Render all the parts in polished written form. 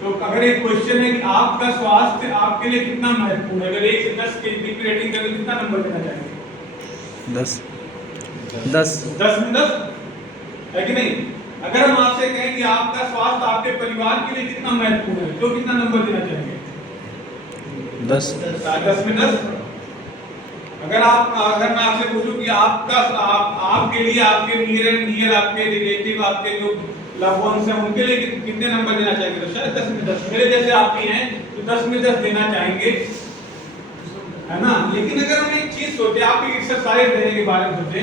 तो अगर एक क्वेश्चन है कि आपका स्वास्थ्य आपके लिए कितना महत्वपूर्ण है, अगर 1 से 10 की रेटिंग करें तो कितना नंबर देना चाहेंगे? 10 10 10 में 10 है कि नहीं? अगर हम आपसे कहें कि आपका स्वास्थ्य आपके परिवार के लिए कितना महत्वपूर्ण है, तो कितना नंबर देना चाहेंगे? 10 10 में 10। अगर मैं आपसे पूछूं कि आपके लिए, आपके नियर आपके रिलेटिव, आपके जो लव वंस हैं, उनके लिए कितने नंबर देना चाहेंगे? तो शायद 10 में 10। मेरे जैसे आप भी हैं तो 10 में 10 देना चाहेंगे, है ना? लेकिन अगर हम एक चीज सोचे, आप एक्सरसाइज देने के बारे में सोचे,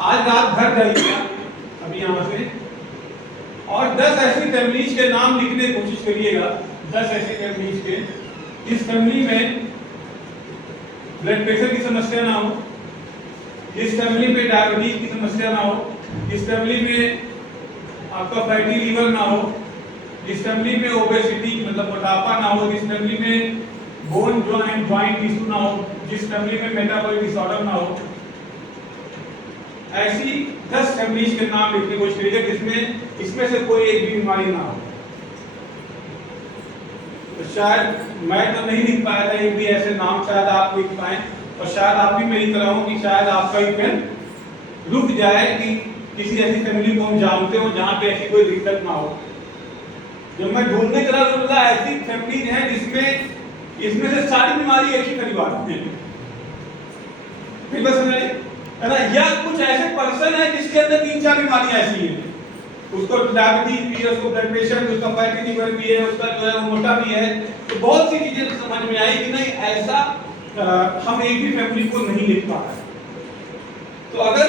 आज रात घर जाइएगा अभी यहाँ से, और 10 ऐसी फैमिलीज के नाम लिखने की कोशिश करिएगा। 10 ऐसी फैमिलीज के, जिस फैमिली में ब्लड प्रेशर की समस्या ना हो, जिस फैमिली में डायबिटीज की समस्या ना हो, जिस फैमिली में आपका फैटी लीवर ना हो, जिस फैमिली में ओबेसिटी मतलब मोटापा ना हो, जिस फैमिली में बोन जॉइंट इशू ना हो, जिस फैमिली में मेटाबॉलिक डिसऑर्डर ना हो, ऐसी 10 फैमिलीज के नाम लिखने की कोशिश करिएगा जिसमें इसमें से कोई एक भी बीमारी ना हो। तो शायद मैं तो नहीं लिख पाया था एक भी ऐसे नाम, शायद आप लिख पाए, और शायद आप भी मेरी तरह हो कि शायद आपका भी पेन रुक जाए कि किसी ऐसी फैमिली को हम जानते हो जहां पे ऐसी कोई दिक्कत ना हो। जब मैं ढूंढने चला तो बोला ऐसी फैमिली है जिसमें इसमें से सारी बीमारी एक ही परिवार में है, है ना? या कुछ ऐसे पर्सन है जिसके अंदर 3-4 बीमारियां ऐसी हैं, उसको डायबिटीज भी है, उसको ब्लड प्रेशर भी, उसका फैटी लीवर भी है, उसका जो है वो मोटा भी है। तो बहुत सी चीजें तो समझ में आई कि नहीं ऐसा हम एक भी फैमिली को नहीं लिख पा रहे। तो अगर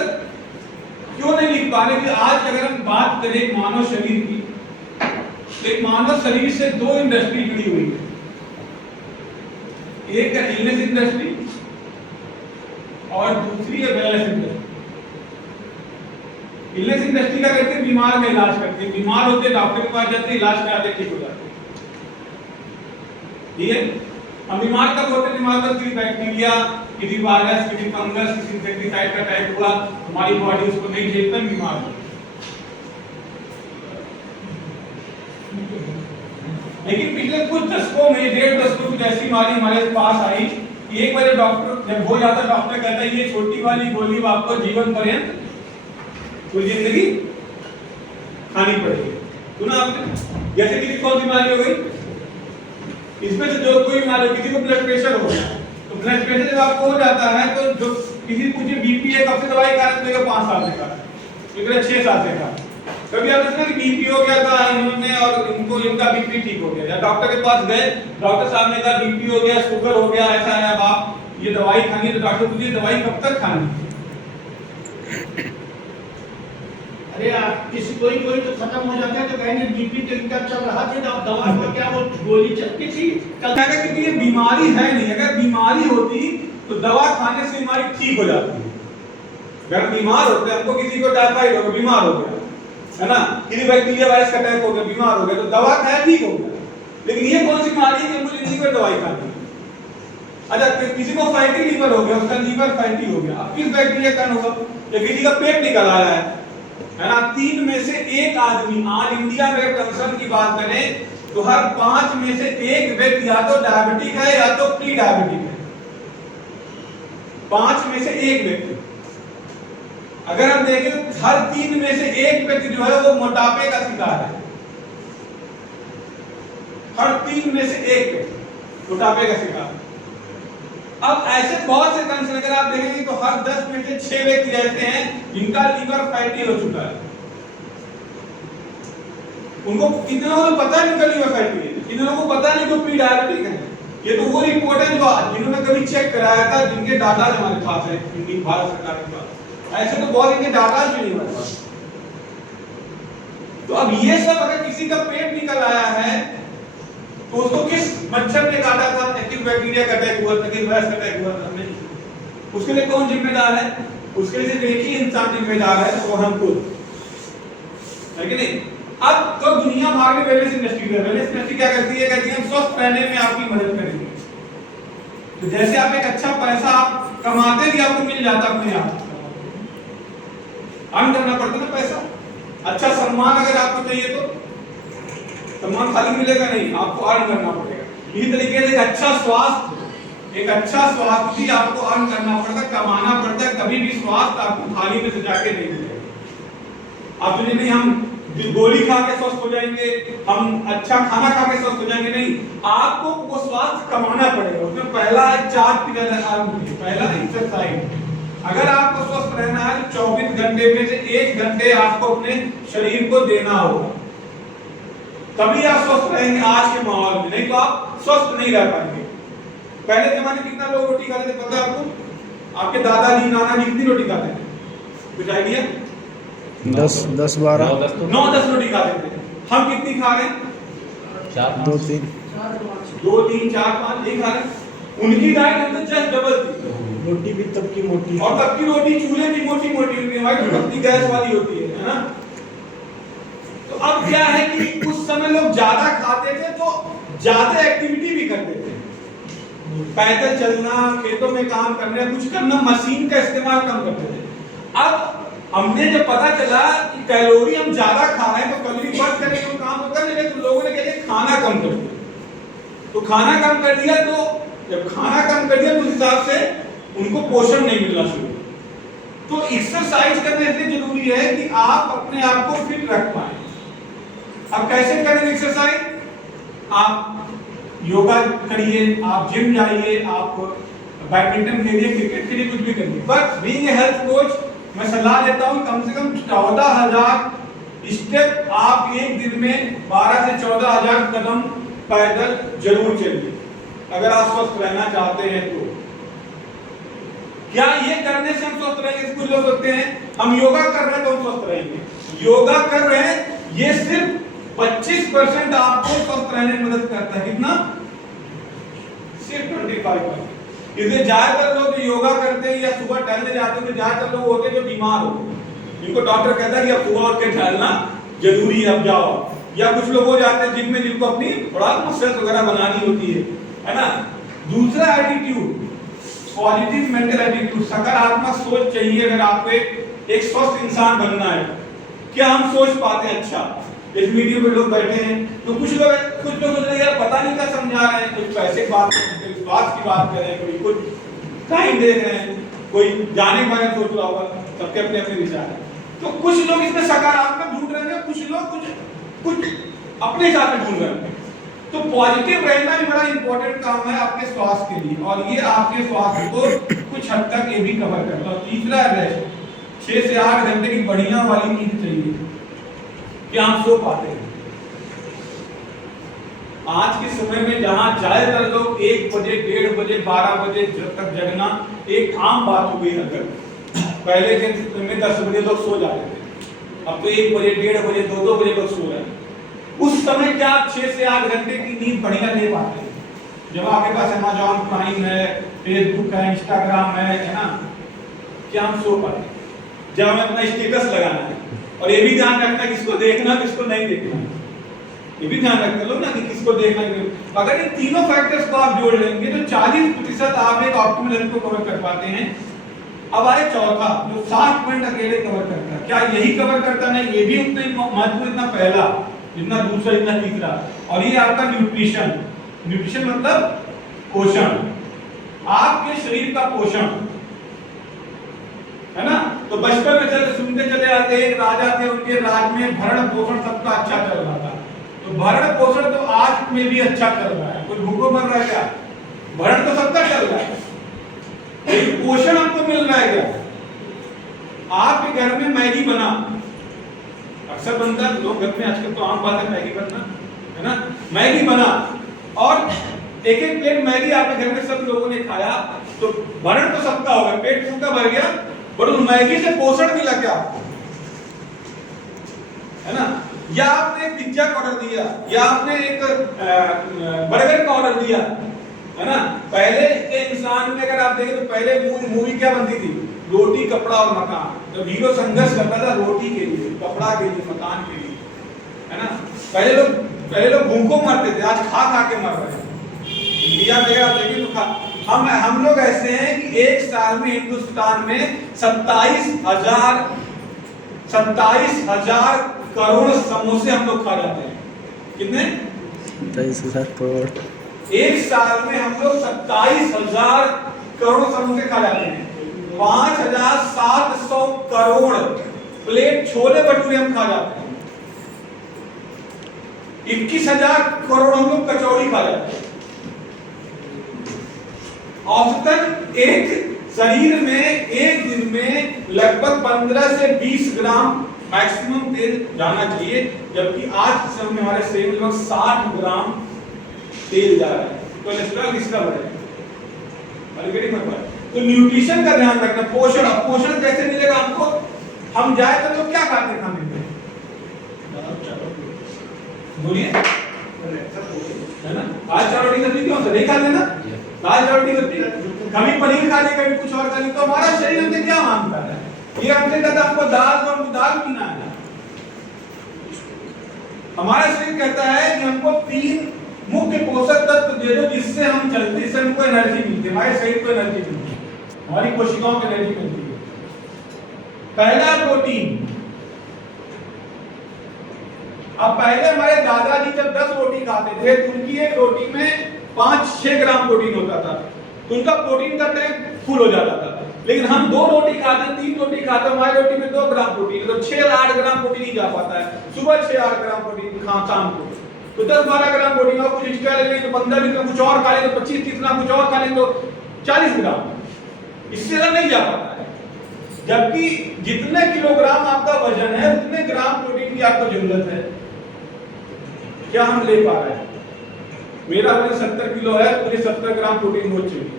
क्यों नहीं लिख पा रहे कि आज अगर हम बात करें मानव शरीर की, तो एक मानव शरीर से 2 इंडस्ट्री जुड़ी हुई है। एक है इलनेस इंडस्ट्री और दूसरी है वेलनेस इंडस्ट्री। इलनेस इंडस्ट्री का करते हैं, बीमार का इलाज करते हैं, बीमार होते डॉक्टर के पास जाते हैं, इलाज कराते ठीक हो जाते हैं। ठीक है? हम बीमार कब होते हैं? बीमार बस किसी बैक्टीरिया, किसी वायरस, किसी फंगस, किसी इंसेक्टिसाइड का अटैक हुआ, हमारी बॉडी उसको नहीं झेलता, बीमार हो। लेकिन पिछले कुछ दशकों में, 1.5 दशकों कुछ ऐसी बीमारी हमारे पास आई कि एक बार डॉक्टर जब हो जाता, डॉक्टर कहता है ये छोटी वाली गोली आपको जीवन पर्यंत पूरी जिंदगी खानी पड़ेगी। सुना आपने? जैसे कि कौन सी बीमारी हो गई? इसमें से जो कोई बीमारी हो, किसी को ब्लड प्रेशर हो गया, तो ब्लड प्रेशर जब आपको हो जाता है तो जो किसी पूछे बीपी है कब से दवाई खा रहे थे? 5 साल से खा, तो 6 साल से खा। कभी आप सुना कि बीपी हो गया था इन्होंने और इनका बीपी ठीक हो गया, या डॉक्टर के पास गए, डॉक्टर साहब ने कहा बीपी हो गया, शुगर हो गया, ऐसा है, अब आप ये दवाई खानी, तो डॉक्टर पूछिए दवाई कब तक खानी? अरे यार किसी कोई तो खत्म हो जाता है तो कहेंगे बीपी तो इनका चल रहा था, दवा को क्या वो गोली चलती थी कल, क्योंकि ये बीमारी है नहीं। अगर बीमारी होती तो दवा खाने से बीमारी ठीक हो जाती है। अगर बीमार होते, हमको किसी को टाइफाइड हो गया, बीमार हो गया, है ना, किसी बैक्टीरिया वायरस का अटैक हो गया, बीमार हो गया, तो दवा खाया ठीक हो गया। लेकिन ये कौन सी बीमारी है कि मुझे नहीं कोई दवाई खानी? अच्छा, किसी को फैटी लीवर हो गया, उसका लीवर फैटी हो गया, अब किस बैक्टीरिया का होगा? या किसी का पेट निकल आया है ना, 3 में से 1 आदमी, आज इंडिया में कंसर्न की बात करें तो हर 5 में से 1 व्यक्ति या तो डायबिटिक है या तो प्री डायबिटिक है। 5 में से 1 व्यक्ति। अगर हम देखें तो हर 3 में से 1 व्यक्ति जो है वो मोटापे का शिकार है। हर 3 में से 1 व्यक्ति मोटापे का शिकार। अब ऐसे बहुत से कंसर्न अगर आप देखेंगे तो हर 10 में से 6 व्यक्ति ऐसे हैं जिनका लीवर फैटी हो चुका है। उनको कितने लोगों को पता है उनका लीवर फैटी है, कितने लोगों को पता नहीं जो प्री डायबिटिक है। ये तो वो रिपोर्ट है जो जिन्होंने कभी चेक कराया था, जिनके डाटा हमारे पास है, इंडियन भारत सरकार के पास। ऐसे तो बहुत इनके डाटा भी नहीं हमारे पास। तो अब ये सब अगर किसी का पेट निकल आया है तो उसको किस मच्छर ने काटा था, किस बैक्टीरिया का अटैक हुआ था, किस वायरस का अटैक हुआ था, उसके लिए कौन जिम्मेदार है? उसके लिए सिर्फ एक ही इंसान जिम्मेदार है, तो हम खुद, है कि नहीं? अब तो दुनिया भर में वेलनेस इंडस्ट्री है। वेलनेस इंडस्ट्री क्या करती है? कहती है हम स्वस्थ रहने में आपकी मदद करेंगे। तो जैसे आप एक अच्छा पैसा आप कमाते भी आपको मिल जाता अपने आप, अर्न करना पड़ता ना पैसा। अच्छा सम्मान अगर आपको चाहिए तो सम्मान खाली मिलेगा नहीं, आपको अर्न करना पड़ेगा। इसी तरीके से एक अच्छा स्वास्थ्य भी आपको अर्न करना पड़ता है, कमाना पड़ता है। कभी भी स्वास्थ्य आपको थाली में सजा के नहीं मिलेगा। आप सोचिए नहीं हम गोली खा के स्वस्थ हो जाएंगे, हम अच्छा खाना खा के स्वस्थ हो जाएंगे, नहीं, आपको वो स्वास्थ्य कमाना पड़ेगा। उसमें पहला है 4 पिलर है। पहला एक्सरसाइज। अगर आपको स्वस्थ रहना है तो 24 घंटे में से 1 घंटे आपको अपने शरीर को देना होगा, तभी आप स्वस्थ रहेंगे आज के माहौल में, नहीं तो आप स्वस्थ नहीं रह पाएंगे। पहले जमाने कितना लोग रोटी खाते थे पता है आपको? आपके दादाजी नाना जी कितनी रोटी खाते थे, कुछ आइडिया? 10 12 9-10 रोटी खाते थे। हम कितनी खा रहे हैं? 2 3 2 3 4 5 नहीं खा रहे। उनकी डाइट हमसे जस्ट डबल थी। रोटी भी तब की मोटी, और तब की रोटी चूल्हे की मोटी होती है, हमारी पतली गैस वाली होती है ना। तो अब क्या है कि उस समय लोग ज्यादा खाते थे तो ज्यादा एक्टिविटी भी करते थे, पैदल चलना, खेतों में काम करना, कुछ करना, मशीन का इस्तेमाल कम करते थे। अब हमने जब पता चला कि कैलोरी हम ज्यादा खा रहे हैं तो कैलोरी बर्न करने को काम तो कर रहे, तो लोगों ने कहा खाना कम कर दिया। तो खाना कम कर दिया, तो जब खाना कम कर दिया तो उस हिसाब से उनको पोषण नहीं मिलना शुरू। तो एक्सरसाइज करना इसलिए जरूरी है कि आप अपने आप को फिट रख पाए। अब कैसे करें एक्सरसाइज? आप योगा करिए, आप जिम जाइए, आप बैडमिंटन खेलिए, क्रिकेट खेलिए, कुछ भी करिए। But being a health coach मैं सलाह देता हूं कम से कम 14,000 स्टेप आप एक दिन में 12 से 14,000 कदम पैदल जरूर चलिए अगर आप स्वस्थ रहना चाहते हैं तो। क्या ये करने से हम स्वस्थ रहेंगे? कुछ लोग सोचते हैं हम योगा कर रहे हैं तो हम स्वस्थ रहेंगे। योगा कर रहे हैं, ये सिर्फ 25% आपको स्वस्थ रहने में मदद करता है। कितना? सिर्फ 25%। इसलिए ज्यादातर लोग जो योगा करते हैं या सुबह टहलने जाते हैं, ज्यादातर लोग होते हैं जो बीमार होते हैं, जिनको डॉक्टर कहता है कि अब सुबह उठ के टहलना जरूरी है, अब जाओ। या कुछ लोग हो जाते हैं जिम में, जिनको अपनी थोड़ा मसल्स वगैरह बनानी होती है ना। दूसरा एटीट्यूड, पॉजिटिव मेंटल एटीट्यूड, सकारात्मक सोच चाहिए। अगर आपको एक स्वस्थ इंसान बनना है, क्या हम सोच पाते हैं? अच्छा, इस वीडियो में लोग बैठे हैं तो कुछ लोग सोच रहे हैं यार पता नहीं क्या समझा रहे हैं, कुछ पैसे की बात, कोई स्वास्थ्य की बात कर रहे हैं, कोई कुछ टाइम देख रहे हैं, कोई जाने बारे में सोच रहा होगा। सबके अपने अपने विचार हैं। तो कुछ लोग इसमें सकारात्मक ढूंढ रहे हैं, कुछ लोग कुछ अपने हिसाब से ढूंढ रहे हैं। तो पॉजिटिव रहना भी बड़ा इंपॉर्टेंट काम है आपके स्वास्थ्य के लिए, और ये आपके स्वास्थ्य को कुछ हद तक ये भी कवर करता है। तीसरा है 6 से 8 घंटे की बढ़िया वाली नींद चाहिए कि हम सो पाते हैं। आज के समय में जहां ज्यादातर लोग 1 बजे, 1:30 बजे, 12 बजे तक जगना एक आम बात हो गई है। अगर पहले के समय में 10 बजे लोग सो जाते थे, अब तो 1 बजे, 1:30 बजे, 2-2 बजे लोग सो रहे हैं। उस समय क्या 6 से 8 घंटे की नींद बढ़िया ले पाते हैं? जब आपके पास Amazon प्राइम है, फेसबुक है, इंस्टाग्राम है ना, क्या हम सो पाते? जब हमें अपना स्टेटस लगाना है, और ये भी ध्यान रखना किसको देखना किसको नहीं देखना, ये भी ध्यान रखते लोग ना कि किसको देखना। अगर इन तीनों फैक्टर्स को आप जोड़ लेंगे तो 40% आप एक ऑप्टिमल हेल्थ को कवर कर पाते हैं। अब आए चौथा, जो 60% अकेले कवर करता है। क्या यही कवर करता? नहीं, ये भी उतना ही महत्वपूर्ण, इतना पहला जितना दूसरा इतना तीसरा। और ये आपका न्यूट्रिशन। न्यूट्रिशन मतलब पोषण, आपके शरीर का पोषण, है ना। तो बचपन में चले सुनते चले आते हैं, राजा थे, उनके राज में भरण पोषण सबका अच्छा चल रहा था। तो भरण पोषण तो आज में भी अच्छा चल रहा है। कोई भूखो मर रहा है क्या? भरण तो सबका चल रहा है, लेकिन पोषण हमको मिल रहा है क्या? आपके घर में मैगी बना, अक्सर बनता है, लोग घर में आजकल तो आम बात है मैगी बनना, है ना। मैगी बना और एक प्लेट मैगी आपके घर में सब लोगों ने खाया, तो भरण तो सबका होगा, पेट सबका भर गया, पर उस मैगी से पोषण मिला क्या? है ना। या आपने पिज्जा का ऑर्डर दिया, या आपने एक बर्गर का ऑर्डर दिया, है ना। पहले के इंसान में अगर आप देखें तो पहले मूवी क्या बनती थी? रोटी, कपड़ा और मकान। तो हीरो संघर्ष करता था रोटी के लिए, कपड़ा के लिए, मकान के लिए, है ना। पहले लोग भूखों मरते थे, आज खा खा के मर रहे हैं। इंडिया में अगर आप देखें तो हम लोग ऐसे हैं कि एक साल में हिंदुस्तान में 27,000 करोड़ समोसे हम लोग खा जाते हैं। कितने? 27,000 करोड़। एक साल में हम लोग 27,000 करोड़ समोसे खा जाते हैं। 5,700 करोड़ प्लेट छोले भटूरे हम खा जाते हैं। 21,000 करोड़ हम लोग कचौड़ी खा जाते हैं। औसतन एक शरीर में एक दिन में लगभग 15 से 20 ग्राम मैक्सिमम तेल जाना चाहिए, जबकि आज के समय में हमारे शरीर में लगभग 60 ग्राम तेल जा रहा है। कोलेस्ट्रॉल किसका बढ़ेगा? तो न्यूट्रिशन का ध्यान रखना। पोषण, पोषण कैसे मिलेगा हमको? हम जाए तो क्या खाते हैं खाने में? बोलिए, है ना? दाल चावल रोटी सब्जी क्यों से नहीं खा लेना? दाल चावल रोटी सब्जी, कभी पनीर खा ले, कभी कुछ और खा ले, तो हमारा शरीर हमसे क्या मांगता है? ये हमसे कहता है आपको दाल, तो हमको दाल पीना है। हमारा शरीर कहता है कि हमको 3 मुख्य पोषक तत्व दे दो जिससे हम चलते, जिससे हमको एनर्जी मिलती है, हमारे शरीर को एनर्जी मिलती है, हमारी कोशिकाओं को एनर्जी मिलती है। पहला प्रोटीन। अब पहले हमारे दादाजी जब 10 रोटी खाते थे तो उनकी एक रोटी में 5-6 ग्राम प्रोटीन होता था, तो उनका प्रोटीन का टैंक फुल हो जाता था। लेकिन हम 2 रोटी खाते, 3 रोटी खाते, हमारी रोटी में 2 ग्राम प्रोटीन, तो 6-8 ग्राम प्रोटीन ही जा पाता है। सुबह 6-8 ग्राम प्रोटीन खा, शाम को तो 10-12 ग्राम प्रोटीन, और कुछ एक्स्ट्रा ले लेंगे तो 15 ग्राम, कुछ और खा लेंगे तो 25-30 ग्राम, कुछ और खा लेंगे तो 40 ग्राम, इससे ज्यादा नहीं जा पाता है। जबकि जितने किलोग्राम आपका वजन है उतने ग्राम प्रोटीन की आपको जरूरत है। क्या हम ले पा रहे हैं? मेरा वजन 70 किलो है तो मुझे 70 ग्राम प्रोटीन रोज चाहिए।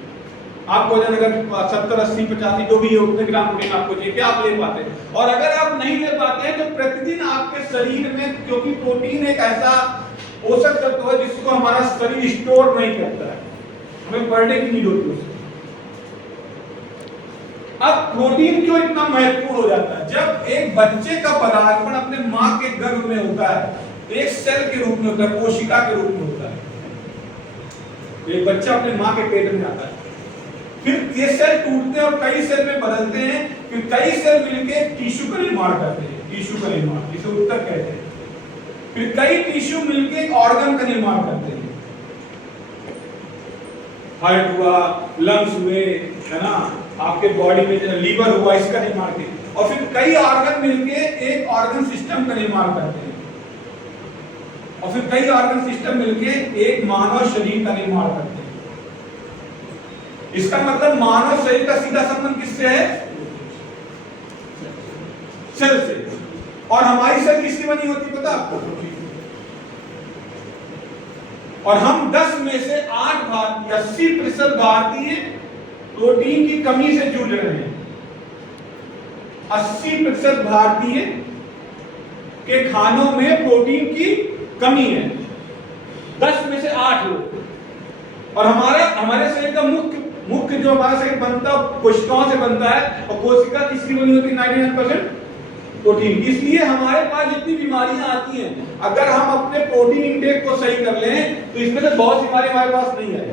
आपको वजन अगर 70, 80, 85 जो भी है उतने ग्राम प्रोटीन आपको चाहिए। क्या आप ले पाते हैं? और अगर आप नहीं ले पाते हैं तो प्रतिदिन आपके शरीर में, क्योंकि प्रोटीन एक ऐसा पोषक तत्व है जिसको हमारा शरीर स्टोर नहीं करता है, हमें पर डे की नीड होती है। अब प्रोटीन क्यों इतना महत्वपूर्ण हो जाता है? जब एक बच्चे का पदार्पण अपने मां के गर्भ में होता है, एक सेल के रूप में होता है, कोशिका के रूप में होता है। एक बच्चा अपने मां के पेट में आता है, फिर ये सेल टूटते हैं और कई सेल में बदलते हैं, फिर कई सेल मिलके टिश्यू का निर्माण करते हैं, टिश्यू का निर्माण जिसे ऊतक कहते हैं। फिर कई टिश्यू मिलके एक ऑर्गन का निर्माण करते हैं, हार्ट हुआ, लंग्स हुए, है ना, आपके बॉडी में लीवर हुआ, इसका निर्माण करते हैं। और फिर कई ऑर्गन मिलके एक ऑर्गन सिस्टम का निर्माण करते हैं, और फिर कई ऑर्गन सिस्टम मिलके एक मानव शरीर का निर्माण करते हैं। इसका मतलब मानव शरीर का सीधा संबंध किससे है? सेल से। और हमारी सेल किसकी बनी होती है पता आपको? और हम 10 में से 8 भारतीय, 80% भारतीय प्रोटीन की कमी से जूझ रहे हैं। 80% भारतीय के खानों में प्रोटीन की कमी है, 10 में से 8 लोग। और हमारे शरीर का मुख्य जो हमारा शरीर बनता है कोशिकाओं से बनता है, और कोशिका किसकी बनी होती है? 99% प्रोटीन। इसलिए हमारे पास जितनी बीमारियां आती हैं, अगर हम अपने प्रोटीन इंटेक को सही कर लें तो इसमें से बहुत सी बीमारी हमारे पास नहीं है।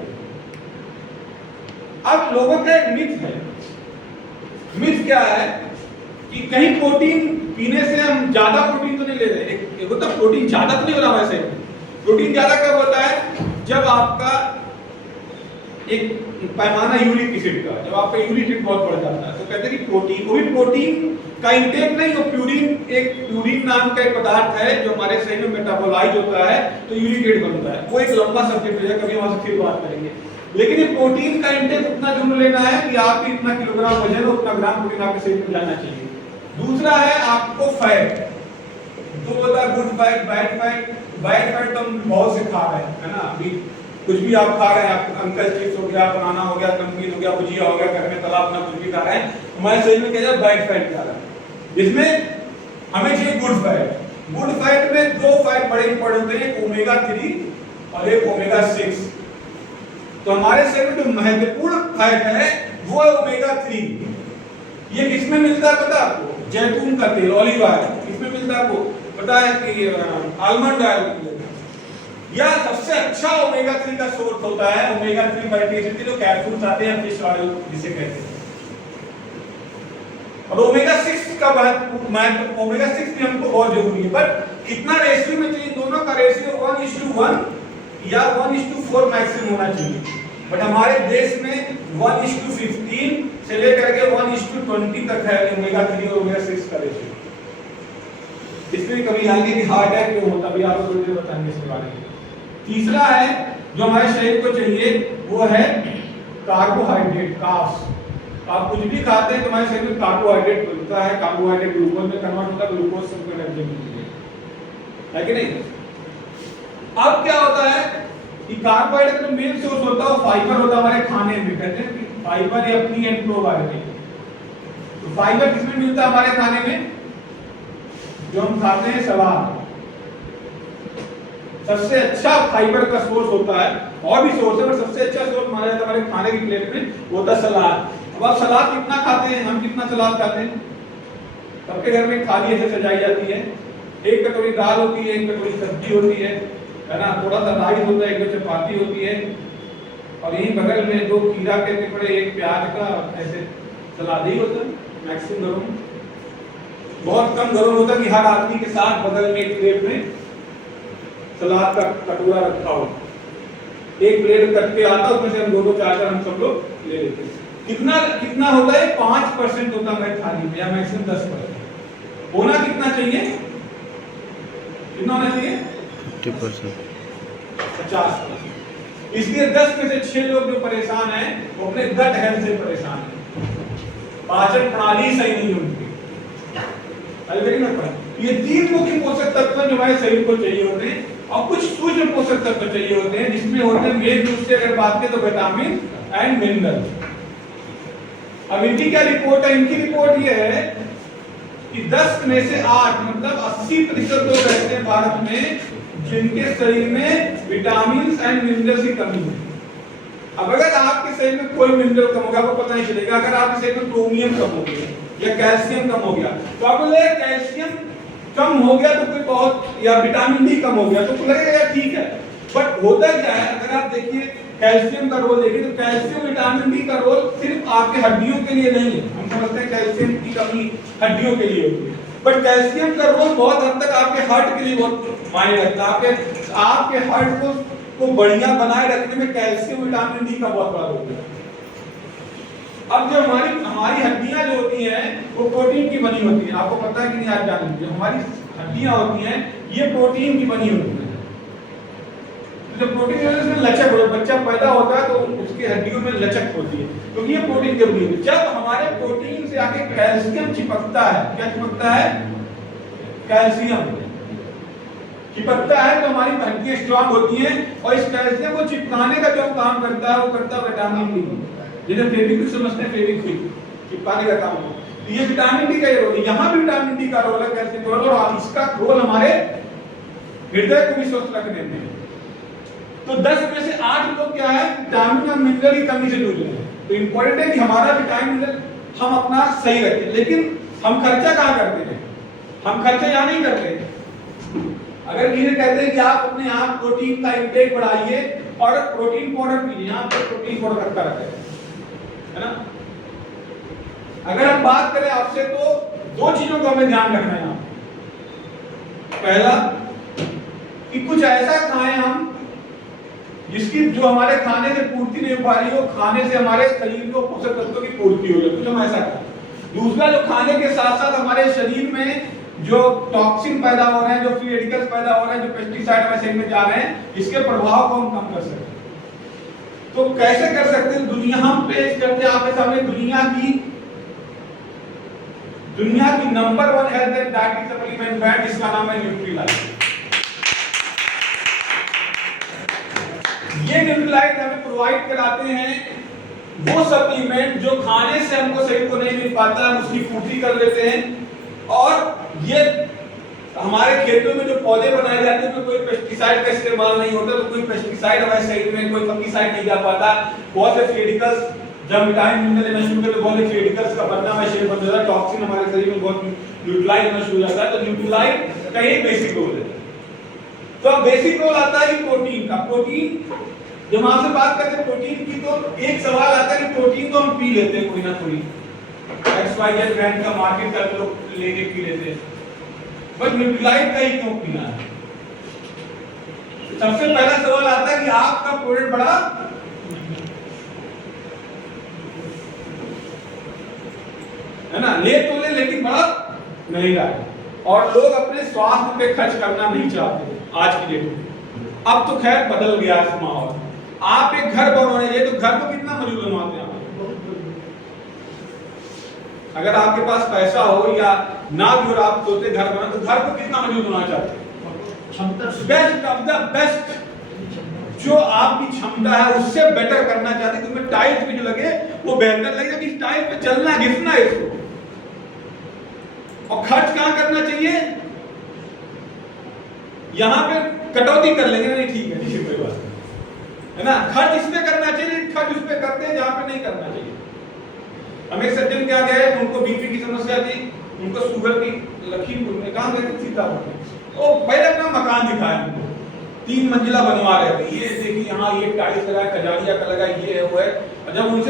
अब लोगों का एक मिथ है। मिथ क्या है कि कहीं प्रोटीन पीने से हम ज्यादा प्रोटीन तो नहीं ले रहे। एक होता प्रोटीन ज्यादा तो नहीं हो रहा वैसे। प्रोटीन ज्यादा कब होता है? जब आपका एक पैमाना यूरिक एसिड का, जब आपका यूरिक एसिड बहुत बढ़ जाता है तो कहते हैं कि प्रोटीन, वो भी प्रोटीन का इंटेक नहीं, वो प्यूरिन नाम का एक पदार्थ है जो हमारे शरीर में मेटाबोलाइज होता है तो यूरिक एसिड बनता है। वो एक लंबा सब्जेक्ट है, कभी वहां से फिर बात करेंगे। लेकिन ये प्रोटीन का इंटेक उतना जरूर लेना है कि आपकी इतना किलोग्राम वजन हो, उतना ग्राम प्रोटीन आपके शरीर में जाना चाहिए। दूसरा है आपको फैट। तो होता है good fat, bad fat. Bad fat तो हम बहुत से खा रहे हैं, है ना। अभी कुछ भी आप खा रहे हैं, आप अंकल चिप्स हो गया, बनाना हो गया, नमकीन हो गया, भुजिया हो गया, घर में तला अपना कुछ भी खा रहे हैं, हमारे शरीर में क्या जाए? बैड फैट जा रहा है, जिसमें हमें चाहिए गुड फैट। गुड फैट में 2 फैट बड़े इंपॉर्टेंट होते हैं, ओमेगा 3 और एक ओमेगा 6। तो हमारे शरीर में जो महत्वपूर्ण फैट है वो है ओमेगा 3। ये किसमें मिलता है पता आपको? जैतून का तेल, ऑलिव ऑयल। किसमें मिलता है आपको पता है? कि आलमंड ऑयल। या सबसे अच्छा ओमेगा 3 का सोर्स होता है ओमेगा 3 फैटी एसिड के जो कैप्सूल्स आते हैं, फिश ऑयल जिसे कहते हैं। और ओमेगा 6 का महत्व, ओमेगा 6 भी हमको बहुत जरूरी है। बट कितना रेशियो में चाहिए, दोनों का रेशियो 1:1 या 1:4 मैक्सिमम होना चाहिए। बट हमारे देश में 1:15 से लेकर के 1:20 तक है ओमेगा 3 और ओमेगा 6 का रेशियो। इसमें कभी आगे कि हार्ट अटैक क्यों होता है, आपको थोड़ी देर बताएंगे इसके बारे में। तीसरा है जो हमारे शरीर को चाहिए वो है कार्बोहाइड्रेट, कार्ब्स। आप कुछ भी खाते हैं तो हमारे शरीर में कार्बोहाइड्रेट बनता है, कार्बोहाइड्रेट ग्लूकोज में कन्वर्ट होता है, ग्लूकोज से एनर्जी मिलती है कि नहीं। अब क्या होता है कि कार्बोहाइड्रेट का मेन सोर्स होता है फाइबर होता है हमारे खाने में, कहते हैं कि फाइबर या प्री एंड प्रोबायोटिक। तो फाइबर किसमें मिलता है हमारे खाने में, जो हम खाते हैं सलाद, सबसे अच्छा फाइबर का सोर्स होता है। और भी सोर्स है पर सबसे अच्छा सोर्स माना जाता है हमारे खाने की प्लेट में वो होता है सलाद। अब आप सलाद कितना खाते हैं, हम कितना सलाद खाते हैं, सबके घर में थाली ऐसे सजाई जाती है, एक कटोरी दाल होती है, एक कटोरी सब्जी होती है ना, थोड़ा सा राइस होता है, एक दो चपाती होती है, और यहीं बगल में 2 खीरा के टुकड़े, एक प्याज का, ऐसे सलाद ही होता है मैक्सिमम घरों में। बहुत कम घरों में होता है कि हर आदमी के साथ बगल में एक प्लेट में सलाद का कटोरा रखा हो, एक प्लेट कट के आता है, उसमें से हम 2-2 4-4 हम सब लोग ले लेते हैं। कितना कितना होता है, 5% होता है थाली में, या मैक्सिमम 10%। होना कितना चाहिए, कितना होना चाहिए, 50%। 50%। इसलिए 10 में से 6 लोग जो परेशान हैं वो अपने गट हेल्थ से परेशान हैं, पाचन प्रणाली सही नहीं होती। ये 3 मुख्य पोषक तत्व जो हमारे शरीर को चाहिए होते हैं, और कुछ सूक्ष्म पोषक तत्व चाहिए होते हैं, जिसमें होते हैं मेन रूप से अगर बात करें तो विटामिन एंड मिनरल। अब इनकी क्या रिपोर्ट है, इनकी रिपोर्ट ये है कि 10 में से 8 मतलब 80% लोग रहते हैं भारत में जिनके शरीर में विटामिन एंड मिनरल्स की कमी है। अब अगर आपके शरीर में कोई मिनरल कम होगा आपको पता नहीं चलेगा। अगर आपके शरीर में क्रोमियम कम हो गया या कैल्शियम कम हो गया तो आपको लगेगा कैल्शियम कम हो गया तो कोई बहुत, या विटामिन डी कम हो गया तो लगेगा ठीक है। बट होता क्या है, अगर आप देखिए कैल्शियम का रोल देखिए तो कैल्शियम विटामिन डी का रोल सिर्फ आपके हड्डियों के लिए नहीं है। हम समझते हैं कैल्शियम की कमी हड्डियों के लिए होती है, बट कैल्शियम का रोल बहुत हद तक आपके हार्ट के लिए बहुत मायने रखता है। आपके हार्ट को बढ़िया बनाए रखने में कैल्शियम विटामिन डी का बहुत बड़ा रोल है। अब जो हमारी हड्डियां जो होती हैं वो प्रोटीन की बनी होती हैं, आपको पता है कि नहीं, आप जान लीजिए हमारी हड्डियां होती हैं ये प्रोटीन की बनी होती हैं। तो जब प्रोटीन की वजह से लचक होता है, बच्चा पैदा होता है तो उसकी हड्डियों में लचक होती है, क्योंकि ये प्रोटीन की बनी होती है। जब हमारे प्रोटीन से आके कैल्शियम चिपकता है, क्या चिपकता है, कैल्शियम चिपकता है तो हमारी हड्डियां स्ट्रांग होती हैं। और इस कैल्शियम को चिपकाने का जो काम करता है वो करता है विटामिन डी। जैसे फेविक्विक समझते हैं, फेविक्विक चिपकाने का काम होता है, तो ये विटामिन डी का रोल है। यहाँ भी विटामिन डी का रोल है, कैल्शियम का रोल, और इसका रोल हमारे हृदय को भी स्वस्थ रखने में। तो 10 में से 8 लोग क्या है, विटामिन और मिनरल की कमी से जूझ रहे हैं। तो इंपॉर्टेंट है कि हमारा विटामिन मिनरल हम अपना सही रखें। लेकिन हम खर्चा कहाँ करते हैं, हम खर्चा यहाँ नहीं करते। अगर ये कहते हैं कि आप अपने यहाँ प्रोटीन का इंटेक बढ़ाइए और प्रोटीन पाउडर पीजिए, यहाँ पर प्रोटीन पाउडर रखा रहता है ना। अगर हम बात करें आपसे तो 2 चीजों का हमें ध्यान रखना है। पहला कि कुछ ऐसा खाएं हम जिसकी जो हमारे खाने से पूर्ति नहीं हो पा रही हो, खाने से हमारे शरीर को पोषक तत्वों की पूर्ति हो जाए, कुछ हम ऐसा खाएं। दूसरा, जो खाने के साथ साथ हमारे शरीर में जो टॉक्सिन पैदा हो रहे हैं, जो फ्री रेडिकल्स पैदा हो रहे हैं, जो पेस्टिसाइड हमारे शरीर में जा रहे हैं, इसके प्रभाव को हम कम कर सकते हैं। तो कैसे कर सकते हैं, दुनिया हम पेश करते हैं आपके सामने दुनिया की number 1 health and dietary supplement brand, जिसका नाम है न्यूट्रीलाइट। ये न्यूट्रीलाइट हमें प्रोवाइड कराते हैं वो सप्लीमेंट जो खाने से हमको शरीर को नहीं मिल पाता, हम उसकी पूर्ति कर लेते हैं। और ये हमारे खेतों में जो पौधे बनाए जाते हैं, कोई पेस्टिसाइड का इस्तेमाल नहीं होता, तो कोई पेस्टिसाइड हमारे शरीर में, कोई फंगिसाइड नहीं जा पाता। बहुत से फ्री रेडिकल्स जब विटामिन मिनरल लेना शुरू करते तो बहुत से फ्री रेडिकल्स का बनना हमारे शरीर बन जाता है, टॉक्सिन हमारे शरीर में बहुत न्यूट्रलाइज होना शुरू हो जाता है। तो न्यूट्रलाइट का एक बेसिक रोल है। तो अब बेसिक रोल आता है कि प्रोटीन का। प्रोटीन जब हम आपसे बात करते हैं प्रोटीन की, तो एक सवाल आता है कि प्रोटीन तो हम पी लेते हैं कोई ना कोई, XYZ ब्रांड का मार्केट का लोग लेके पी लेते हैं, बस न्यूट्रलाइट का ही क्यों पीना है? सबसे पहला सवाल आता है कि आपका प्रोडक्ट बड़ा है ना, ले तो ले लेकिन बड़ा नहीं रहा है। और लोग अपने स्वास्थ्य पे खर्च करना नहीं चाहते आज की डेट में। अब तो खैर बदल गया है माहौल। आप एक घर बनवाने जाइए तो घर को कितना मजबूत बनवाते हैं आप? अगर आपके पास पैसा हो या ना भी और आप सोचते घर बना तो घर को कितना मजबूत बनाना चाहते हैं? बेस्ट ऑफ द बेस्ट, जो आपकी क्षमता है उससे बेटर करना चाहते हैं। तुम्हें टाइल्स पे जो लगे वो बेहतर लगे, कि टाइल्स पे चलना घिसना है इसको। और खर्च कहां करना चाहिए? यहां पे कटौती कर लेंगे, नहीं ठीक है, ठीक है, कोई बात नहीं, है ना। खर्च इस पे करना चाहिए, खर्च उस पे करते हैं जहां पे नहीं करना चाहिए। हम एक सज्जन क्या गए, उनको बीपी की समस्या थी, उनको शुगर की, लखीमपुर में कहां गए थे, सीतापुर में। तो पहले अपना मकान दिखाया उनको, 3 मंजिला बनवा रहे थे। ये देखिए यहाँ ये टाइल्स लगा, कजारिया का लगा, ये है वो है। और जब उनसे